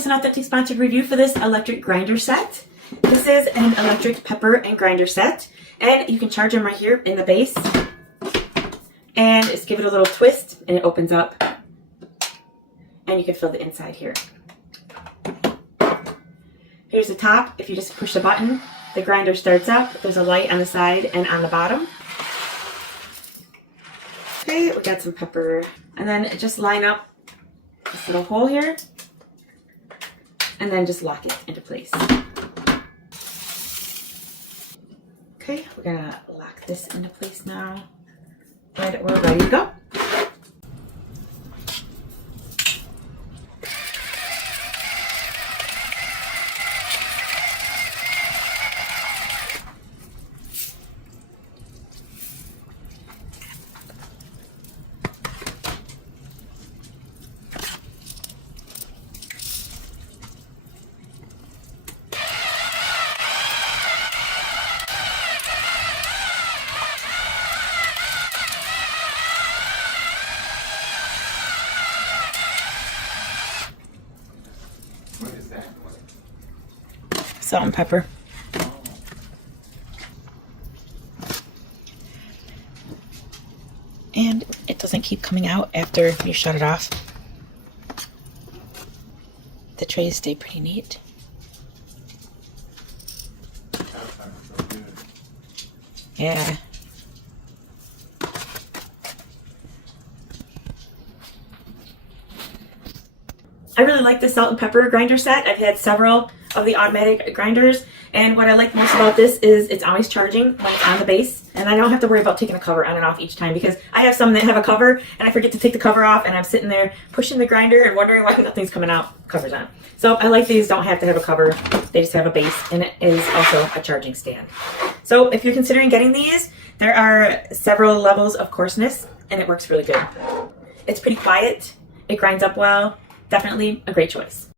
just an authentic sponsored review for this electric grinder set. This is an electric pepper and grinder set, and you can charge them right here in the base. And just give it a little twist and it opens up. And you can fill the inside here. Here's the top. If you just push the button, the grinder starts up. There's a light on the side and on the bottom. Okay, we got some pepper. And then just line up this little hole here. And then just lock it into place. Okay, we're gonna lock this into place now. And we're ready to go. What is that? Salt and pepper. And it doesn't keep coming out after you shut it off. The trays stay pretty neat. That sounds so good. Yeah. I really like the salt and pepper grinder set. I've had several of the automatic grinders, and what I like most about this is it's always charging when it's on the base, and I don't have to worry about taking the cover on and off each time, because I have some that have a cover and I forget to take the cover off and I'm sitting there pushing the grinder and wondering why nothing's coming out. Cover's on. So I like these don't have to have a cover. They just have a base, and it is also a charging stand. So if you're considering getting these, there are several levels of coarseness and it works really good. It's pretty quiet. It grinds up well. Definitely a great choice.